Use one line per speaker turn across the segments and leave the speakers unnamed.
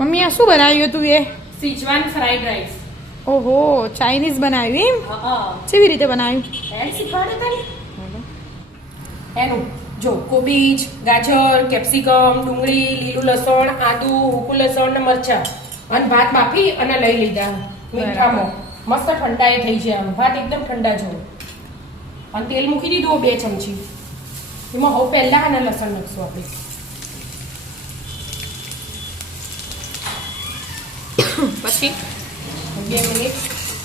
Mummy આ શું બનાવ્યું તું એ?
સિચવાન ફ્રાઈડ રાઈસ
ઓહો ચાઇનીઝ બનાવ્યું એમ?
હા
કેવી રીતે બનાવ્યું?
એનું જો કોબીજ ગાજર કેપ્સિકમ ડુંગળી લીલું લસણ આદુ હુકુ લસણ ને મરચાં. અને ભાત બાફી અને લઈ લીધા. મીઠામાં. મસ્ત ઠંડા થઈ જાય આમ. ભાત એકદમ ઠંડા જો અને તેલ મૂકી દીધું બે ચમચી. એમાં હવે પહેલા અને લસણ નાખશું આપણે.
પછી
બે મિનિટ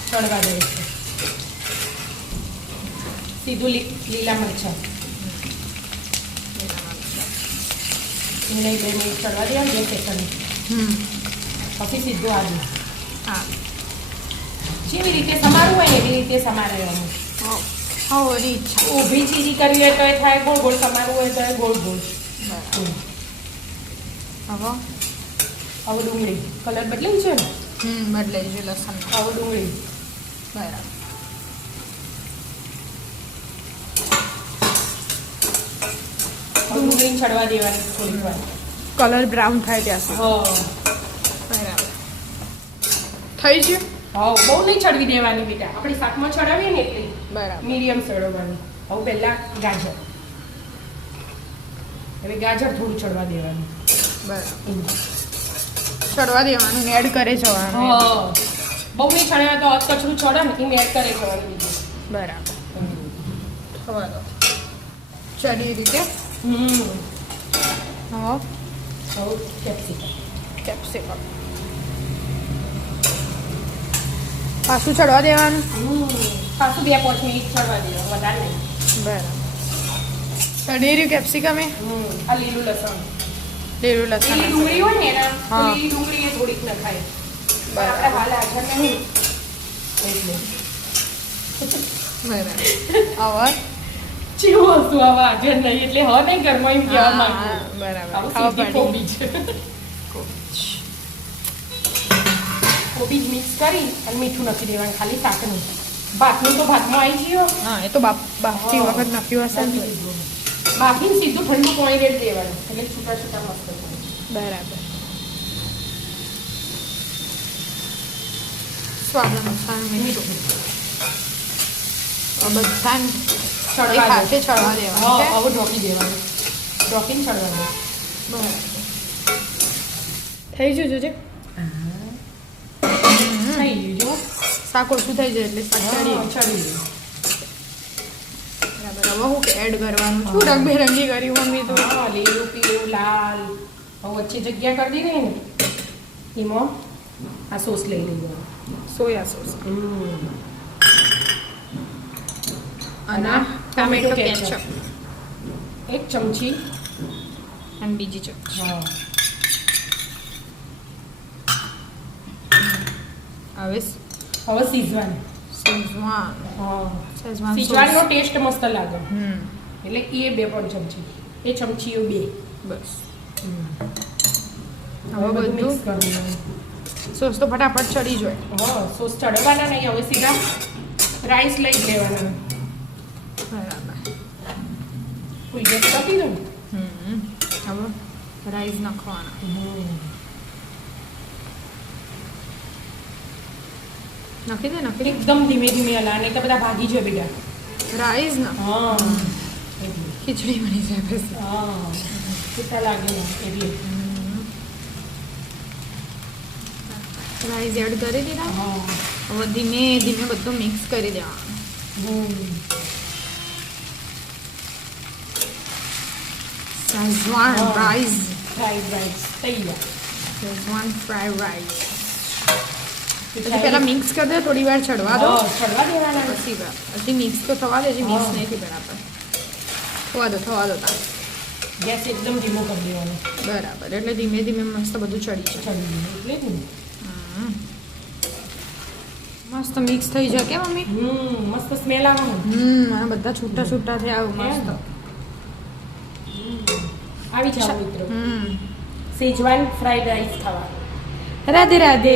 ચડવા દઈશું સીધું લીલા મરચાં. એને બે મિનિટ ચડવા દેવા બે સેકન્ડ
હમ.
પછી સીધું આદુ.
હા.
જેવી રીતે સમારવું હોય ને એવી રીતે સમારે
રહેવાનું ઓરી
ઊભી ચીરી કરવી હોય તો એ થાય ગોળ ગોળ સમારવું હોય તો એ ગોળ. ગોળ
હવે?
હવે ડુંગળી. કલર બદલાઈ છે ને?
હમ બદલાઈ છે લસણ.
હવે ડુંગળી.
બરાબર.
ડુંગળી ચડવા દેવાની થોડી વાર.
કલર બ્રાઉન થાય ત્યાં સુધી. બરાબર. થઈ ગયું?
હા બહુ નહીં ચડવી દેવાની બેટા. આપણે શાકમાં ચડાવીએ ને એટલે.
બરાબર.
મીડિયમ ચડવવાનું હવે પહેલા ગાજર. હવે ગાજર થોડું ચડવા દેવાનું.
બરાબર. ચડવા દેવાનું એડ કરે જવાનું.
હા. બહુ નહીં ચડ્યા તો અધ કચરું ચડે ને એમ એડ કરે જવાનું
બરાબર. ચડી રીતે?
હમ.
હવે
કેપ્સિકમ.
કેપ્સિકમ. પાછું ચડવા દેવાનું?
પાછું બે પાંચ મિનિટ ચડવા દેવાનું વધારે નહીં.
બરાબર. ચડી રહ્યું કેપ્સિકમ એ?
હમ. આ લીલું લસણ.
લીલું લસણ
ડુંગળી હોય ને એના ડુંગળી એ થોડીક નખાય આપણે હાલ હાજર નહીં. એટલે.
બરાબર. હવે
ચેવું હતું નહીં એટલે હવે નહીં ઘરમાં એમ કહેવા માંગુ.
બરાબર. ખાવા
કોબીજ કોબીજ મિક્સ કરી અને મીઠું નાખી દેવાનું ખાલી શાકનું. ભાતનું તો ભાતમાં આવી ગયો.
હા એ તો બાપ બાપથી
હા.
વખત નાખ્યું હશે
બાફીને સીધું ઠંડુ પાણી રેડ દેવાનું એટલે છૂટા છૂટા મસ્ત
બરાબર. સ્વાદ અનુસાર મીઠું. હવે બધાને એક ચડવા દેવાનું.
હવે ઢોકી દેવાનું. ઢોકીને ચડવાનું
બરાબર. થઈ ગયું જોજે.
થઈ ગયું જો.
શાક ઓછું થઈ જાય એટલે શાક ચડીએ.
ચડી
હવે હું એડ કરવાનું? છું રંગબેરંગી કરી મમ્મી તો?
લીલું પીળું લાલ. હવે વચ્ચે જગ્યા કરી દીધી ને? એમાં આ સોસ લઈ લીધો
સોયા સોસ. અને ટામેટો કેચઅપ.
એક ચમચી.
અને બીજી ચમચી. હવે
હવે સીઝવાન.
સેઝવાન
હા.
સેઝવાન
ટેસ્ટ મસ્ત લાગે. એટલે એ બે પણ ચમચી. એ ચમચીઓ બે.
બસ.
હવે બધું
સોસ તો ફટાફટ ચડી જોઈએ
હા સોસ ચડવાના નહીં હવે સીધા રાઈસ લઈ લેવાના.
બરાબર.
કોઈ ગેસ કાપી
દઉં? હવે રાઈસ નાખવાના. નાખી દે નાખી
એકદમ ધીમે ધીમે હલા નહીં તો બધા ભાગી જાય બેટા.
રાઈસ ના?
હા.
ખીચડી બની જાય બસ
હા. કેટલા લાગે એટલે.
રાઈસ એડ કરી દીધા? હવે ધીમે ધીમે બધું મિક્સ કરી દેવાનું. સેઝવાન. રાઈસ
ફ્રાઈડ રાઈસ તૈયાર.
સેઝવાન ફ્રાઈડ રાઈસ પછી પહેલા મિક્સ કરી દે થોડી વાર ચડવા દો.
ચડવા દેવાના.
પછી પછી મિક્સ તો થવા દે હજી મિક્સ નહીં બરાબર. થવા દો થવા દો તાર
ગેસ એકદમ ધીમો કરી દેવાનો.
બરાબર એટલે ધીમે ધીમે મસ્ત બધું ચડી જાય. મસ્ત મિક્સ થઈ જાય કે મમ્મી?
હમ મસ્ત સ્મેલ આવવાનું.
હમ આ બધા છૂટા છૂટા થયા આવું મસ્ત.
આવી જાઓ મિત્રો.
હમ.
સેજવાન ફ્રાઈડ રાઈસ ખાવા
રાધે રાધે.